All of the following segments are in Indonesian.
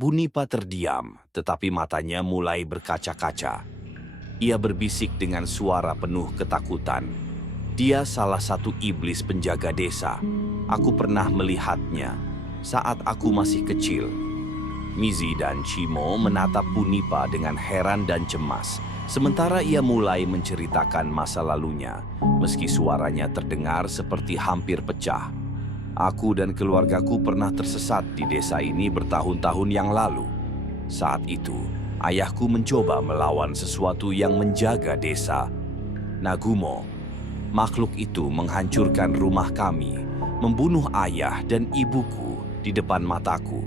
Bunipa terdiam, tetapi matanya mulai berkaca-kaca. Ia berbisik dengan suara penuh ketakutan. Dia salah satu iblis penjaga desa. Aku pernah melihatnya saat aku masih kecil. Mizi dan Chimo menatap Bunipa dengan heran dan cemas, sementara ia mulai menceritakan masa lalunya, meski suaranya terdengar seperti hampir pecah. Aku dan keluargaku pernah tersesat di desa ini bertahun-tahun yang lalu. Saat itu, ayahku mencoba melawan sesuatu yang menjaga desa. Nagumo, makhluk itu menghancurkan rumah kami, membunuh ayah dan ibuku di depan mataku.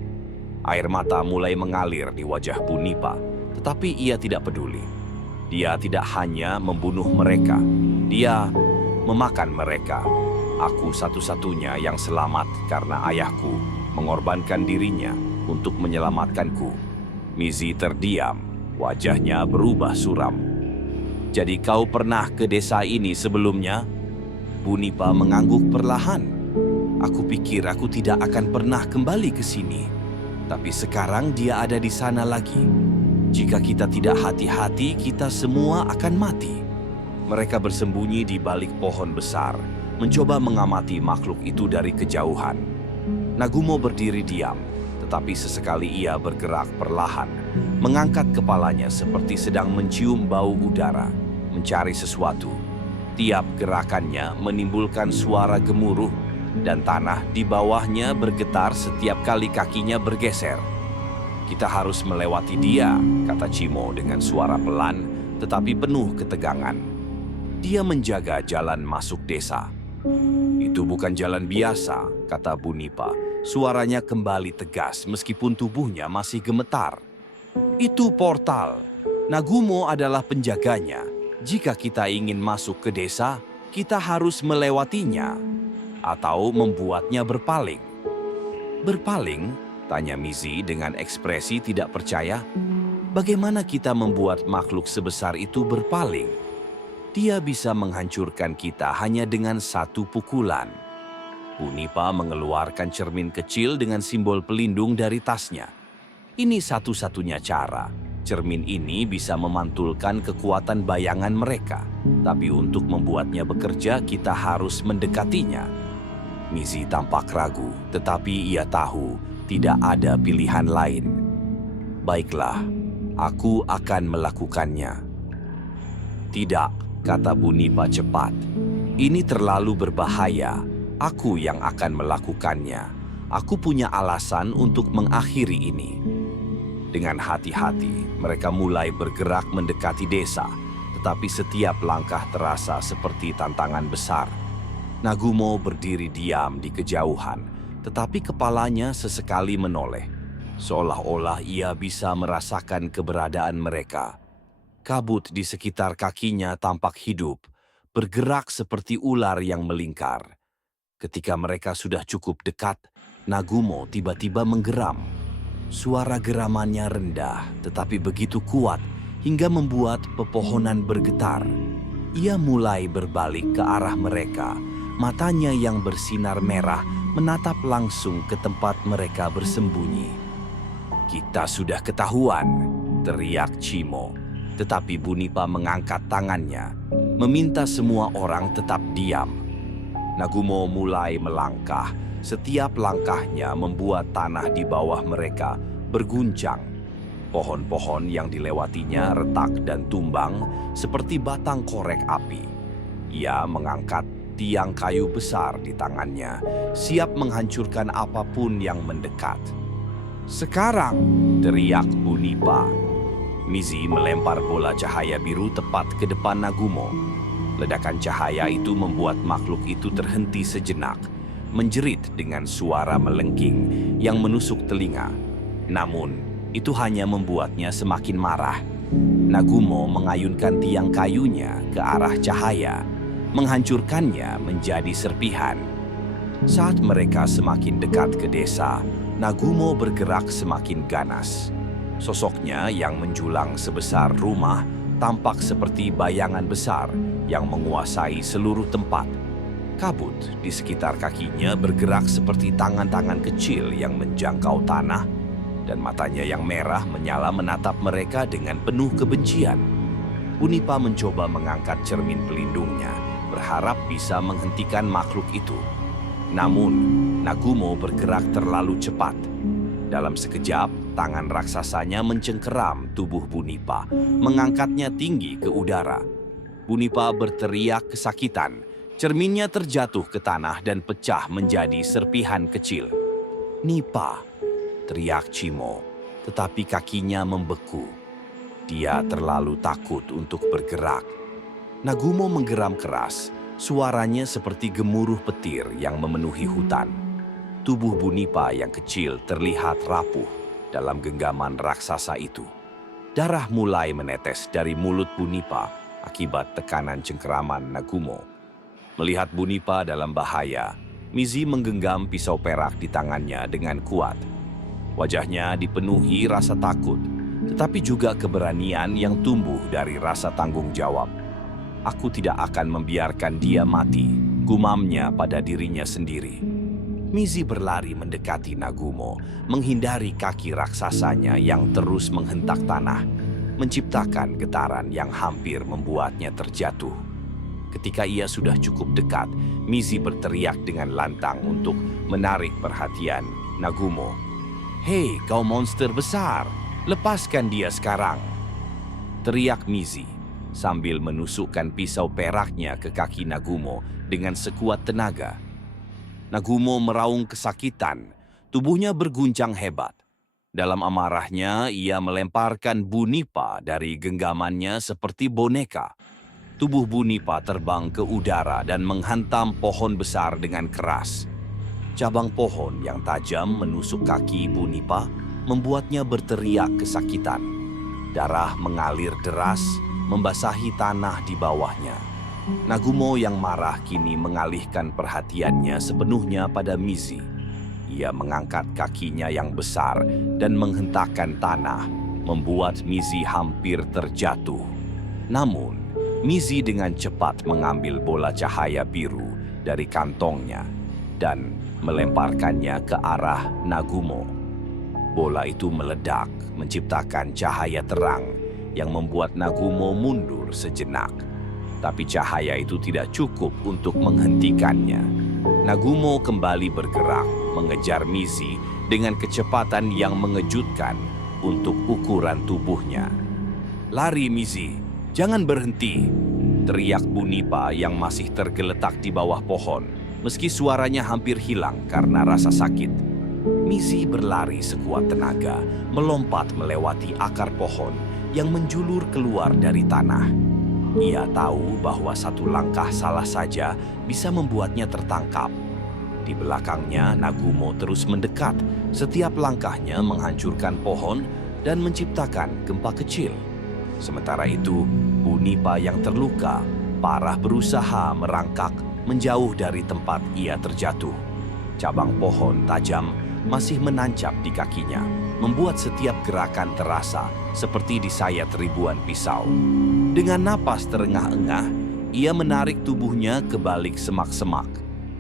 Air mata mulai mengalir di wajah Bunipa, tetapi ia tidak peduli. Dia tidak hanya membunuh mereka, dia memakan mereka. Aku satu-satunya yang selamat karena ayahku mengorbankan dirinya untuk menyelamatkanku. Mizi terdiam, wajahnya berubah suram. Jadi kau pernah ke desa ini sebelumnya? Bunipa mengangguk perlahan. Aku pikir aku tidak akan pernah kembali ke sini. Tapi sekarang dia ada di sana lagi. Jika kita tidak hati-hati, kita semua akan mati. Mereka bersembunyi di balik pohon besar, mencoba mengamati makhluk itu dari kejauhan. Nagumo berdiri diam, tetapi sesekali ia bergerak perlahan, mengangkat kepalanya seperti sedang mencium bau udara, mencari sesuatu. Tiap gerakannya menimbulkan suara gemuruh, dan tanah di bawahnya bergetar setiap kali kakinya bergeser. Kita harus melewati dia, kata Chimo dengan suara pelan tetapi penuh ketegangan. Dia menjaga jalan masuk desa. Itu bukan jalan biasa, kata Bunipa. Suaranya kembali tegas meskipun tubuhnya masih gemetar. Itu portal. Nagumo adalah penjaganya. Jika kita ingin masuk ke desa, kita harus melewatinya. Atau membuatnya berpaling. Berpaling? Tanya Mizi dengan ekspresi tidak percaya. Bagaimana kita membuat makhluk sebesar itu berpaling? Dia bisa menghancurkan kita hanya dengan satu pukulan. Bunipa mengeluarkan cermin kecil dengan simbol pelindung dari tasnya. Ini satu-satunya cara. Cermin ini bisa memantulkan kekuatan bayangan mereka. Tapi untuk membuatnya bekerja, kita harus mendekatinya. Mizi tampak ragu, tetapi ia tahu tidak ada pilihan lain. Baiklah, aku akan melakukannya. Tidak, kata Bunipa cepat. Ini terlalu berbahaya. Aku yang akan melakukannya. Aku punya alasan untuk mengakhiri ini. Dengan hati-hati, mereka mulai bergerak mendekati desa, tetapi setiap langkah terasa seperti tantangan besar. Nagumo berdiri diam di kejauhan, tetapi kepalanya sesekali menoleh, seolah-olah ia bisa merasakan keberadaan mereka. Kabut di sekitar kakinya tampak hidup, bergerak seperti ular yang melingkar. Ketika mereka sudah cukup dekat, Nagumo tiba-tiba menggeram. Suara geramannya rendah, tetapi begitu kuat hingga membuat pepohonan bergetar. Ia mulai berbalik ke arah mereka. Matanya yang bersinar merah menatap langsung ke tempat mereka bersembunyi. Kita sudah ketahuan, teriak Chimo. Tetapi Bunipa mengangkat tangannya, meminta semua orang tetap diam. Nagumo mulai melangkah. Setiap langkahnya membuat tanah di bawah mereka berguncang. Pohon-pohon yang dilewatinya retak dan tumbang seperti batang korek api. Ia mengangkat tiang kayu besar di tangannya, siap menghancurkan apapun yang mendekat. Sekarang, teriak Bunipa. Mizi melempar bola cahaya biru tepat ke depan Nagumo. Ledakan cahaya itu membuat makhluk itu terhenti sejenak, menjerit dengan suara melengking yang menusuk telinga. Namun, itu hanya membuatnya semakin marah. Nagumo mengayunkan tiang kayunya ke arah cahaya, menghancurkannya menjadi serpihan. Saat mereka semakin dekat ke desa, Nagumo bergerak semakin ganas. Sosoknya yang menjulang sebesar rumah tampak seperti bayangan besar yang menguasai seluruh tempat. Kabut di sekitar kakinya bergerak seperti tangan-tangan kecil yang menjangkau tanah. dan matanya yang merah menyala menatap mereka dengan penuh kebencian. Bunipa mencoba mengangkat cermin pelindungnya, berharap bisa menghentikan makhluk itu. Namun, Nagumo bergerak terlalu cepat. Dalam sekejap, tangan raksasanya mencengkeram tubuh Bunipa, mengangkatnya tinggi ke udara. Bunipa berteriak kesakitan. Cerminnya terjatuh ke tanah dan pecah menjadi serpihan kecil. "Nipa!" teriak Cimo, tetapi kakinya membeku. Dia terlalu takut untuk bergerak. Nagumo menggeram keras, suaranya seperti gemuruh petir yang memenuhi hutan. Tubuh Bunipa yang kecil terlihat rapuh dalam genggaman raksasa itu. Darah mulai menetes dari mulut Bunipa akibat tekanan cengkeraman Nagumo. Melihat Bunipa dalam bahaya, Mizi menggenggam pisau perak di tangannya dengan kuat. Wajahnya dipenuhi rasa takut, tetapi juga keberanian yang tumbuh dari rasa tanggung jawab. "Aku tidak akan membiarkan dia mati," gumamnya pada dirinya sendiri. Mizi berlari mendekati Nagumo, menghindari kaki raksasanya yang terus menghentak tanah, menciptakan getaran yang hampir membuatnya terjatuh. Ketika ia sudah cukup dekat, Mizi berteriak dengan lantang untuk menarik perhatian Nagumo. "Hei, kau monster besar, lepaskan dia sekarang!" teriak Mizi sambil menusukkan pisau peraknya ke kaki Nagumo dengan sekuat tenaga. Nagumo meraung kesakitan, tubuhnya berguncang hebat. Dalam amarahnya, ia melemparkan Bunipa dari genggamannya seperti boneka. Tubuh Bunipa terbang ke udara dan menghantam pohon besar dengan keras. Cabang pohon yang tajam menusuk kaki Bunipa membuatnya berteriak kesakitan. Darah mengalir deras, membasahi tanah di bawahnya. Nagumo yang marah kini mengalihkan perhatiannya sepenuhnya pada Mizi. Ia mengangkat kakinya yang besar dan menghentakkan tanah, membuat Mizi hampir terjatuh. Namun, Mizi dengan cepat mengambil bola cahaya biru dari kantongnya dan melemparkannya ke arah Nagumo. Bola itu meledak, menciptakan cahaya terang yang membuat Nagumo mundur sejenak. Tapi cahaya itu tidak cukup untuk menghentikannya. Nagumo kembali bergerak, mengejar Mizi dengan kecepatan yang mengejutkan untuk ukuran tubuhnya. "Lari, Mizi, jangan berhenti!" teriak Bunipa yang masih tergeletak di bawah pohon, meski suaranya hampir hilang karena rasa sakit. Mizi berlari sekuat tenaga, melompat melewati akar pohon yang menjulur keluar dari tanah. Ia tahu bahwa satu langkah salah saja bisa membuatnya tertangkap. Di belakangnya, Nagumo terus mendekat. Setiap langkahnya menghancurkan pohon dan menciptakan gempa kecil. Sementara itu, Bunipa yang terluka parah berusaha merangkak menjauh dari tempat ia terjatuh. Cabang pohon tajam masih menancap di kakinya, membuat setiap gerakan terasa seperti disayat ribuan pisau. Dengan napas terengah-engah, ia menarik tubuhnya ke balik semak-semak,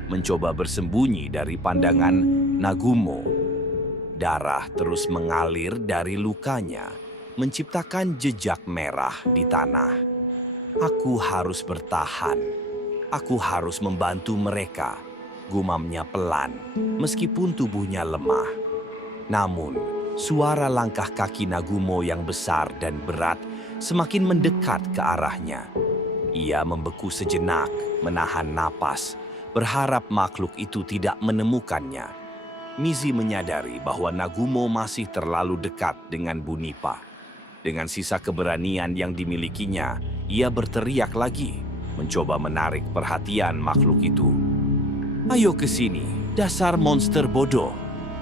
mencoba bersembunyi dari pandangan Nagumo. Darah terus mengalir dari lukanya, menciptakan jejak merah di tanah. "Aku harus bertahan. Aku harus membantu mereka," gumamnya pelan, meskipun tubuhnya lemah. Namun, suara langkah kaki Nagumo yang besar dan berat semakin mendekat ke arahnya. Ia membeku sejenak, menahan napas, berharap makhluk itu tidak menemukannya. Mizi menyadari bahwa Nagumo masih terlalu dekat dengan Bunipa. Dengan sisa keberanian yang dimilikinya, ia berteriak lagi, mencoba menarik perhatian makhluk itu. "Ayo ke sini, dasar monster bodoh!"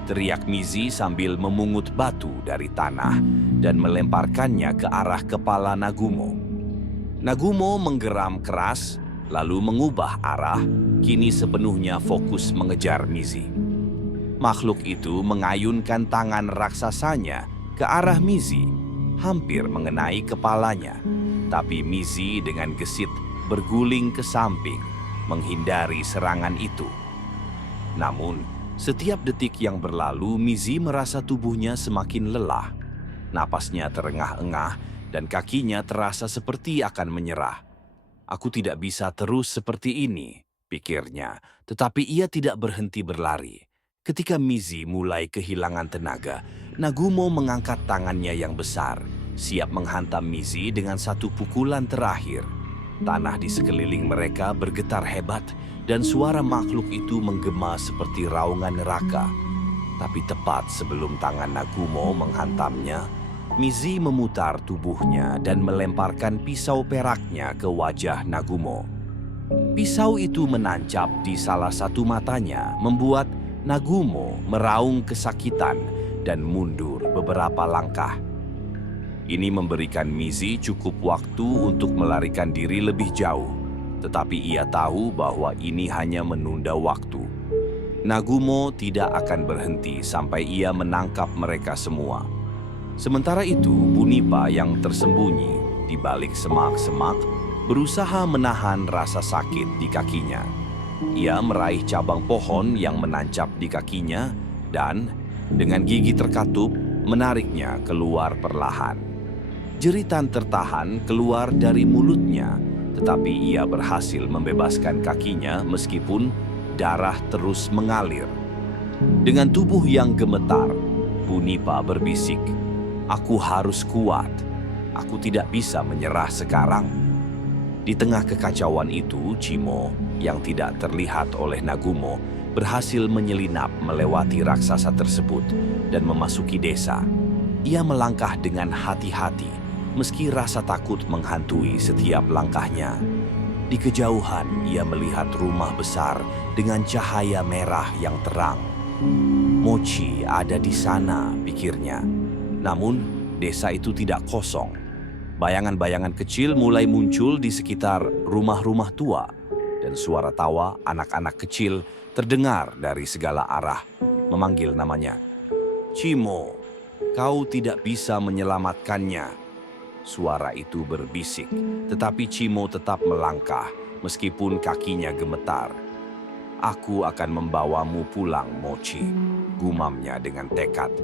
teriak Mizi sambil memungut batu dari tanah dan melemparkannya ke arah kepala Nagumo. Nagumo menggeram keras, lalu mengubah arah, kini sepenuhnya fokus mengejar Mizi. Makhluk itu mengayunkan tangan raksasanya ke arah Mizi, hampir mengenai kepalanya. Tapi Mizi dengan gesit berguling ke samping, menghindari serangan itu. Namun, Setiap detik yang berlalu, Mizi merasa tubuhnya semakin lelah. Napasnya terengah-engah dan kakinya terasa seperti akan menyerah. Aku tidak bisa terus seperti ini, pikirnya, tetapi ia tidak berhenti berlari. Ketika Mizi mulai kehilangan tenaga, Nagumo mengangkat tangannya yang besar, siap menghantam Mizi dengan satu pukulan terakhir. Tanah di sekeliling mereka bergetar hebat, dan suara makhluk itu menggema seperti raungan neraka. Tapi tepat sebelum tangan Nagumo menghantamnya, Mizi memutar tubuhnya dan melemparkan pisau peraknya ke wajah Nagumo. Pisau itu menancap di salah satu matanya, membuat Nagumo meraung kesakitan dan mundur beberapa langkah. Ini memberikan Mizi cukup waktu untuk melarikan diri lebih jauh, tetapi ia tahu bahwa ini hanya menunda waktu. Nagumo tidak akan berhenti sampai ia menangkap mereka semua. Sementara itu, Bunipa yang tersembunyi di balik semak-semak berusaha menahan rasa sakit di kakinya. Ia meraih cabang pohon yang menancap di kakinya dan, dengan gigi terkatup, menariknya keluar perlahan. Jeritan tertahan keluar dari mulutnya, tetapi ia berhasil membebaskan kakinya meskipun darah terus mengalir. Dengan tubuh yang gemetar, Bunipa berbisik, "Aku harus kuat. Aku tidak bisa menyerah sekarang." Di tengah kekacauan itu, Chimo, yang tidak terlihat oleh Nagumo, berhasil menyelinap melewati raksasa tersebut dan memasuki desa. Ia melangkah dengan hati-hati, meski rasa takut menghantui setiap langkahnya. Di kejauhan, ia melihat rumah besar dengan cahaya merah yang terang. Mochi ada di sana, pikirnya. Namun, desa itu tidak kosong. Bayangan-bayangan kecil mulai muncul di sekitar rumah-rumah tua, dan suara tawa anak-anak kecil terdengar dari segala arah, memanggil namanya. "Chimo, kau tidak bisa menyelamatkannya." Suara itu berbisik, tetapi Chimo tetap melangkah meskipun kakinya gemetar. "Aku akan membawamu pulang, Mochi," gumamnya dengan tekad.